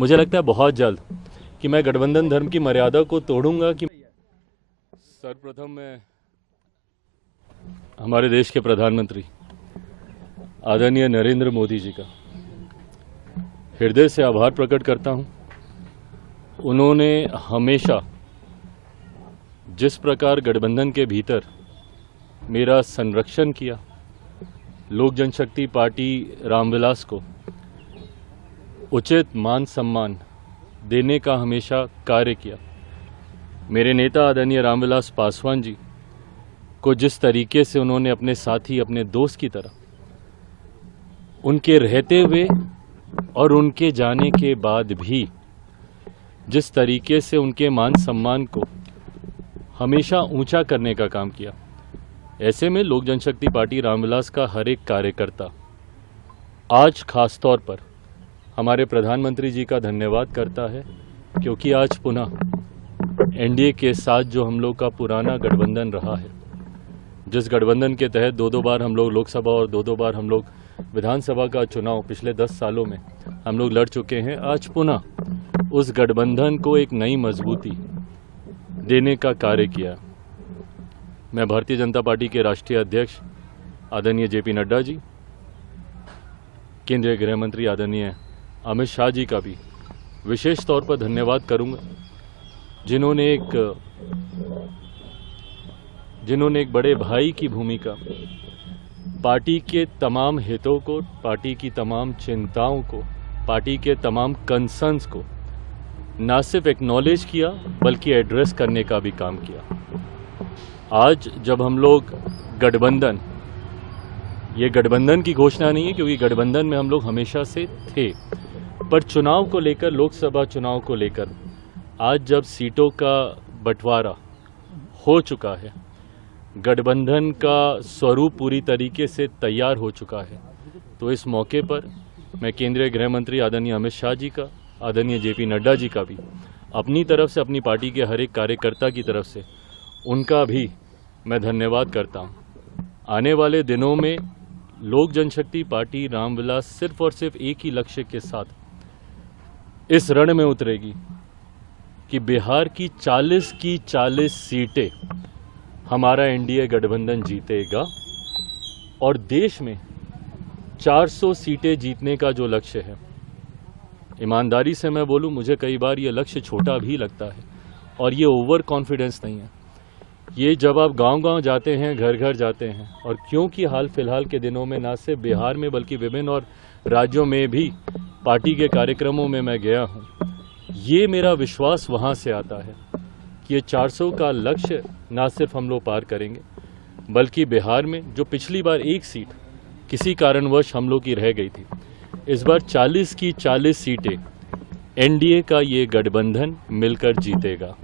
मुझे लगता है बहुत जल्द कि मैं गठबंधन धर्म की मर्यादा को तोड़ूंगा। कि सर्वप्रथम मैं हमारे देश के प्रधानमंत्री आदरणीय नरेंद्र मोदी जी का हृदय से आभार प्रकट करता हूं। उन्होंने हमेशा जिस प्रकार गठबंधन के भीतर मेरा संरक्षण किया, लोक जनशक्ति पार्टी रामविलास को उचित मान सम्मान देने का हमेशा कार्य किया। मेरे नेता आदरणीय रामविलास पासवान जी को जिस तरीके से उन्होंने अपने साथी, अपने दोस्त की तरह, उनके रहते हुए और उनके जाने के बाद भी जिस तरीके से उनके मान सम्मान को हमेशा ऊंचा करने का काम किया, ऐसे में लोक जनशक्ति पार्टी रामविलास का हर एक कार्यकर्ता आज खास तौर पर हमारे प्रधानमंत्री जी का धन्यवाद करता है, क्योंकि आज पुनः एनडीए के साथ जो हम लोग का पुराना गठबंधन रहा है, जिस गठबंधन के तहत दो बार हम लोग लोकसभा और दो बार हम लोग विधानसभा का चुनाव पिछले 10 सालों में हम लोग लड़ चुके हैं, आज पुनः उस गठबंधन को एक नई मजबूती देने का कार्य किया। मैं भारतीय जनता पार्टी के राष्ट्रीय अध्यक्ष आदरणीय जेपी नड्डा जी, केंद्रीय गृह मंत्री आदरणीय अमित शाह जी का भी विशेष तौर पर धन्यवाद करूंगा, जिन्होंने एक बड़े भाई की भूमिका पार्टी के तमाम हितों को, पार्टी की तमाम चिंताओं को, पार्टी के तमाम कंसर्न्स को न सिर्फ एक्नॉलेज किया बल्कि एड्रेस करने का भी काम किया। आज जब हम लोग गठबंधन, ये गठबंधन की घोषणा नहीं है क्योंकि गठबंधन में हम लोग हमेशा से थे, पर चुनाव को लेकर, लोकसभा चुनाव को लेकर आज जब सीटों का बंटवारा हो चुका है, गठबंधन का स्वरूप पूरी तरीके से तैयार हो चुका है, तो इस मौके पर मैं केंद्रीय गृह मंत्री आदरणीय अमित शाह जी का, आदरणीय जेपी नड्डा जी का भी अपनी तरफ से, अपनी पार्टी के हर एक कार्यकर्ता की तरफ से उनका भी मैं धन्यवाद करता हूं। आने वाले दिनों में लोक जनशक्ति पार्टी रामविलास सिर्फ और सिर्फ एक ही लक्ष्य के साथ इस रण में उतरेगी कि बिहार की 40 सीटें हमारा एनडीए गठबंधन जीतेगा और देश में 400 सीटें जीतने का जो लक्ष्य है, ईमानदारी से मैं बोलूं, मुझे कई बार ये लक्ष्य छोटा भी लगता है और ये ओवर कॉन्फिडेंस नहीं है। ये जब आप गांव-गांव जाते हैं, घर घर जाते हैं, और क्योंकि हाल फिलहाल के दिनों में न सिर्फ बिहार में बल्कि विभिन्न और राज्यों में भी पार्टी के कार्यक्रमों में मैं गया हूं, ये मेरा विश्वास वहां से आता है कि ये 400 का लक्ष्य न सिर्फ हम लोग पार करेंगे बल्कि बिहार में जो पिछली बार एक सीट किसी कारणवश हम लोग की रह गई थी, इस बार 40 की 40 सीटें एनडीए का ये गठबंधन मिलकर जीतेगा।